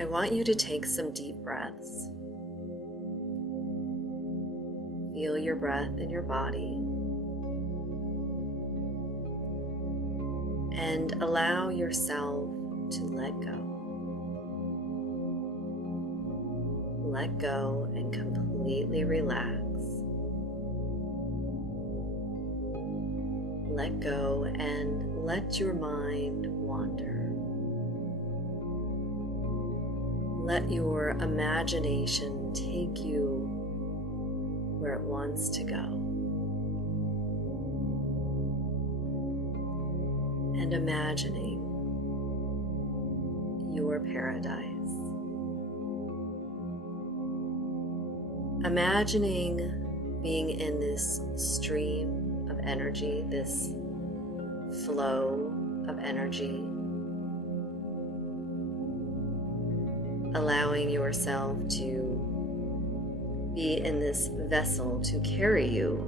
I want you to take some deep breaths. Feel your breath in your body and allow yourself to let go. Let go and completely relax. Let go and let your mind wander. Let your imagination take you where it wants to go. And imagining your paradise. Imagining being in this stream of energy, this flow of energy, allowing yourself to be in this vessel to carry you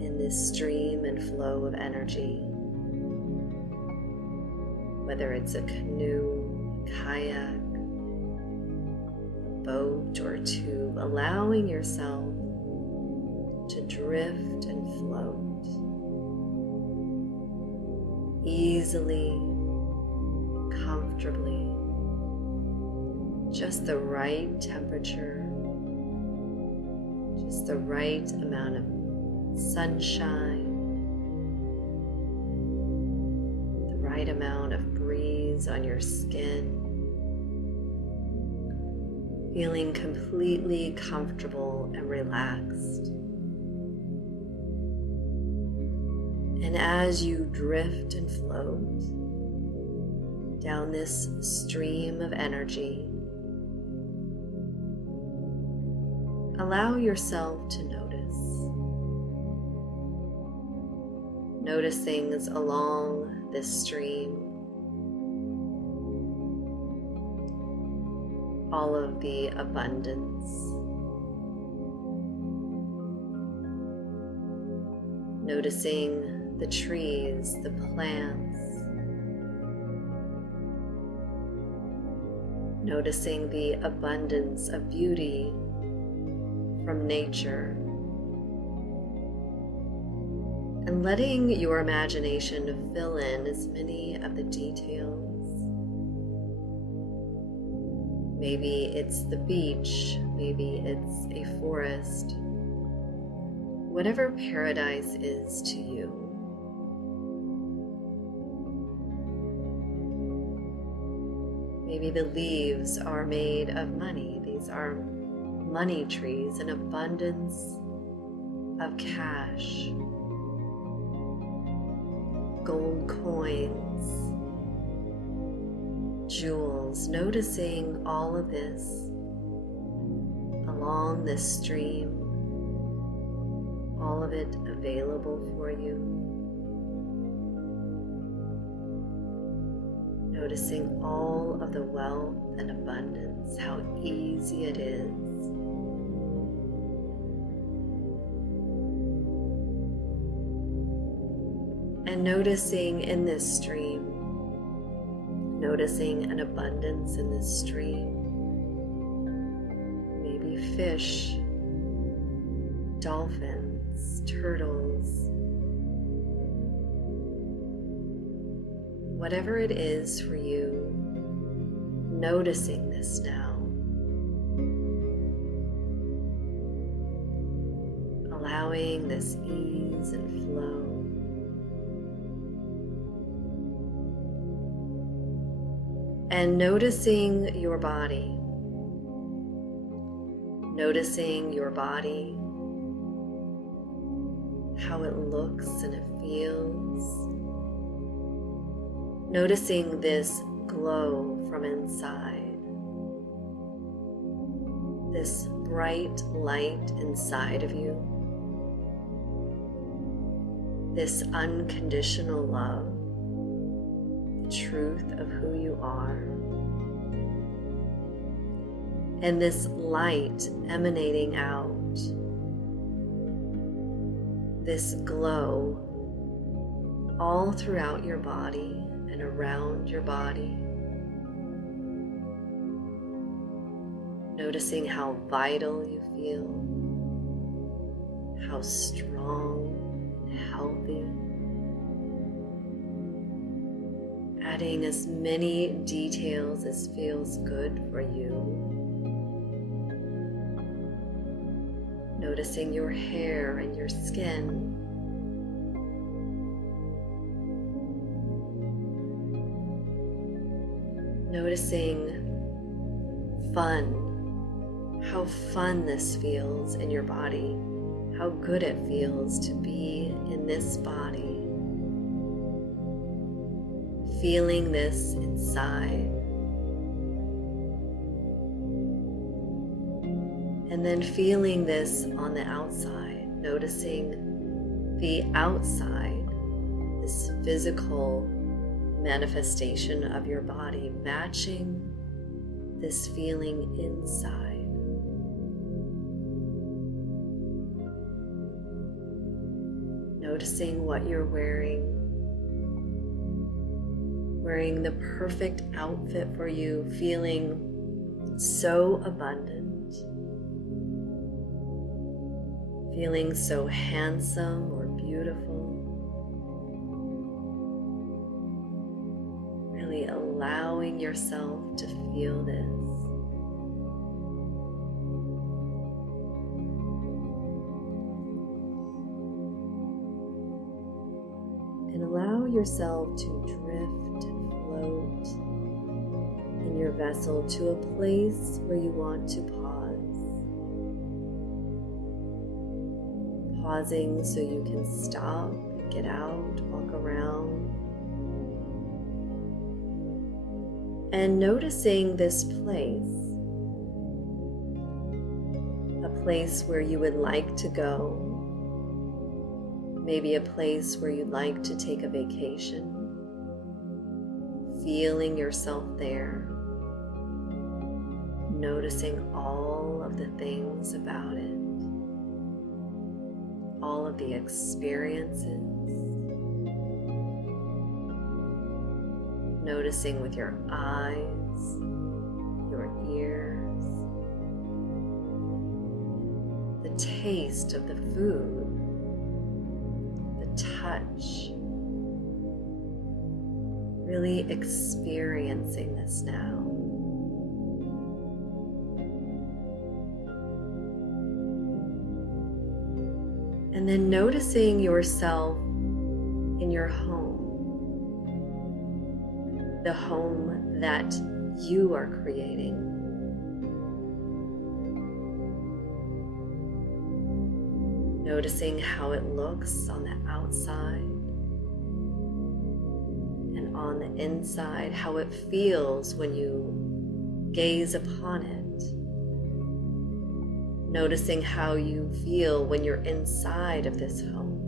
in this stream and flow of energy, whether it's a canoe, kayak, boat, or tube, allowing yourself to drift and float easily, comfortably, just the right temperature, just the right amount of sunshine, the right amount of breeze on your skin, feeling completely comfortable and relaxed. And as you drift and float down this stream of energy, allow yourself to notice. Notice things along this stream, all of the abundance. Noticing the trees, the plants. Noticing the abundance of beauty from nature. And letting your imagination fill in as many of the details. Maybe it's the beach, maybe it's a forest. Whatever paradise is to you. Maybe the leaves are made of money. These are money trees, an abundance of cash, gold coins, jewels. Noticing all of this along this stream, all of it available for you. Noticing all of the wealth and abundance, how easy it is. And noticing in this stream, noticing an abundance in this stream, maybe fish, dolphins, turtles, whatever it is for you, noticing this now, allowing this ease and flow. And noticing your body, how it looks and it feels. Noticing this glow from inside, this bright light inside of you, this unconditional love, the truth of who you are, and this light emanating out, this glow all throughout your body and around your body, Noticing how vital you feel, how strong and healthy. Adding as many details as feels good for you. Noticing your hair and your skin. Noticing fun, how fun this feels in your body, how good it feels to be in this body. Feeling this inside. And then feeling this on the outside, noticing the outside, this physical manifestation of your body matching this feeling inside. Noticing what you're wearing the perfect outfit for you, feeling so abundant, feeling so handsome or beautiful, really allowing yourself to feel this. And allow yourself to drift and float in your vessel to a place where you want to pause. Pausing so you can stop, get out, walk around. And noticing this place, a place where you would like to go. Maybe a place where you'd like to take a vacation, feeling yourself there, noticing all of the things about it, all of the experiences, noticing with your eyes, your ears, the taste of the food, touch, really experiencing this now. And then noticing yourself in your home, the home that you are creating. Noticing how it looks on the outside and on the inside, how it feels when you gaze upon it. Noticing how you feel when you're inside of this home.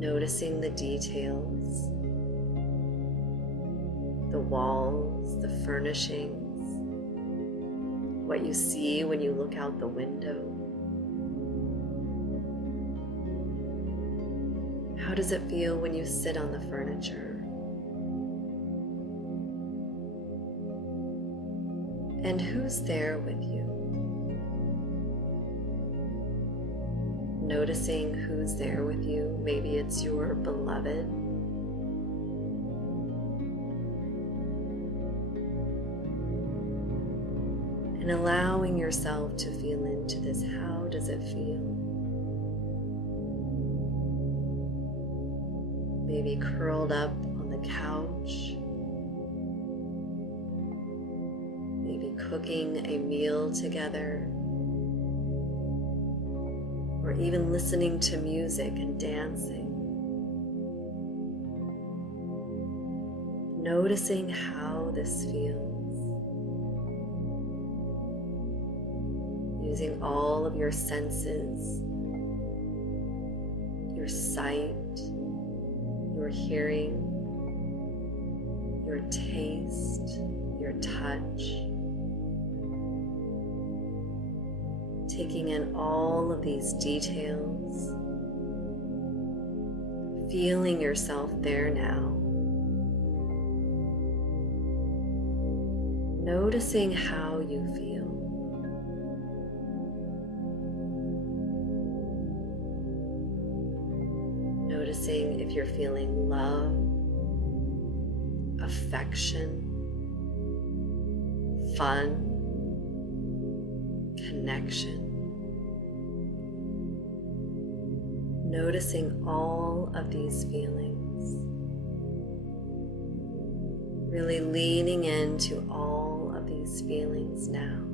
Noticing the details, the walls, the furnishings, what you see when you look out the window. How does it feel when you sit on the furniture? And who's there with you? Noticing who's there with you. Maybe it's your beloved. And allowing yourself to feel into this. How does it feel? Maybe curled up on the couch. Maybe cooking a meal together. Or even listening to music and dancing. Noticing how this feels. Using all of your senses, your sight, your hearing, your taste, your touch. Taking in all of these details, feeling yourself there now. noticing how you feel. Noticing if you're feeling love, affection, fun, connection. Noticing all of these feelings. Really leaning into all of these feelings now.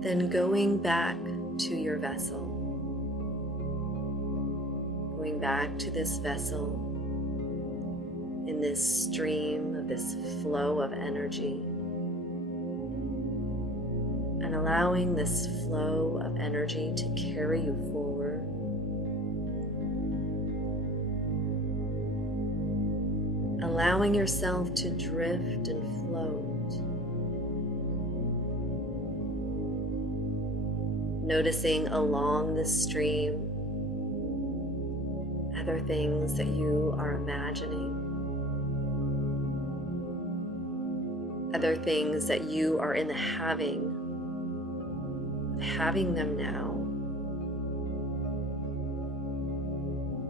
Then going back to your vessel, going back to this vessel in this stream of this flow of energy, and allowing this flow of energy to carry you forward. Allowing yourself to drift and float. Noticing along the stream other things that you are imagining, other things that you are in the having them now.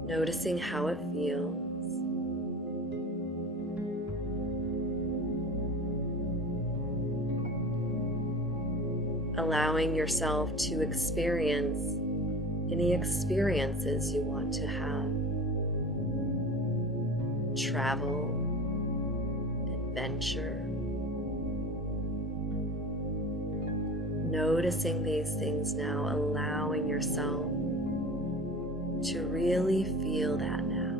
Noticing how it feels. Allowing yourself to experience any experiences you want to have. Travel, adventure. Noticing these things now, allowing yourself to really feel that now.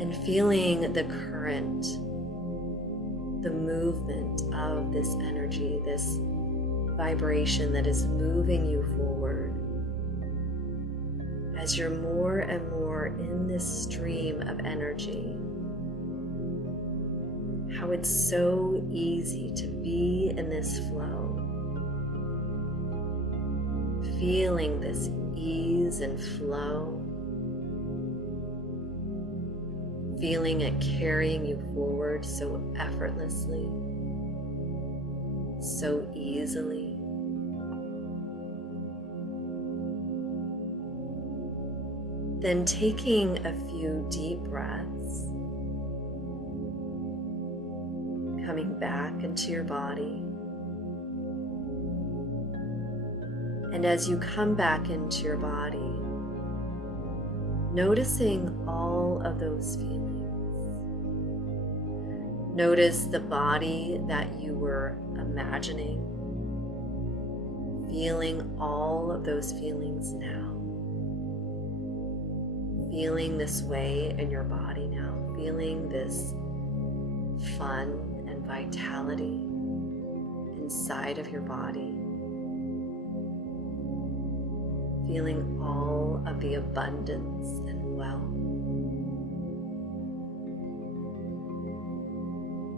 And feeling the current, the movement of this energy, this vibration that is moving you forward. As you're more and more in this stream of energy, how it's so easy to be in this flow, feeling this ease and flow, feeling it carrying you forward so effortlessly, so easily. Then taking a few deep breaths, coming back into your body. And as you come back into your body, noticing all of those feelings. Notice the body that you were imagining, feeling all of those feelings now. Feeling this way in your body now, feeling this fun and vitality inside of your body. Feeling all of the abundance and wealth.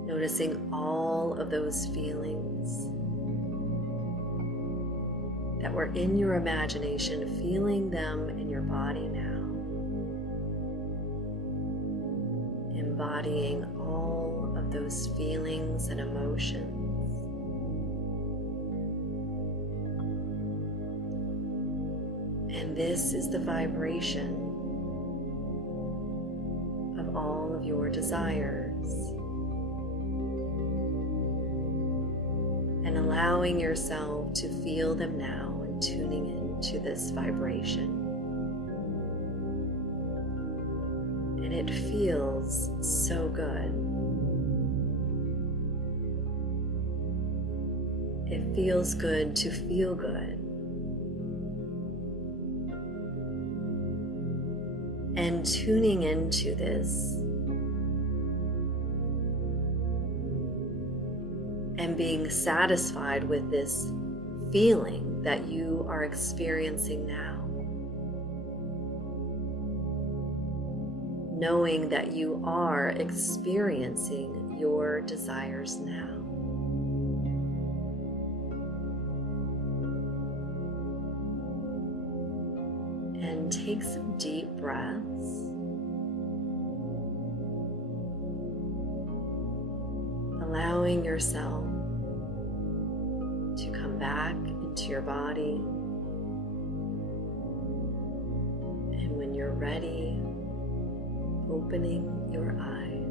Noticing all of those feelings that were in your imagination, feeling them in your body now. Embodying all of those feelings and emotions. And this is the vibration of all of your desires. And allowing yourself to feel them now and tuning into this vibration. And it feels so good. It feels good to feel good. And tuning into this and being satisfied with this feeling that you are experiencing now. Knowing that you are experiencing your desires now. And take some deep breaths. Allowing yourself to come back into your body. And when you're ready, opening your eyes.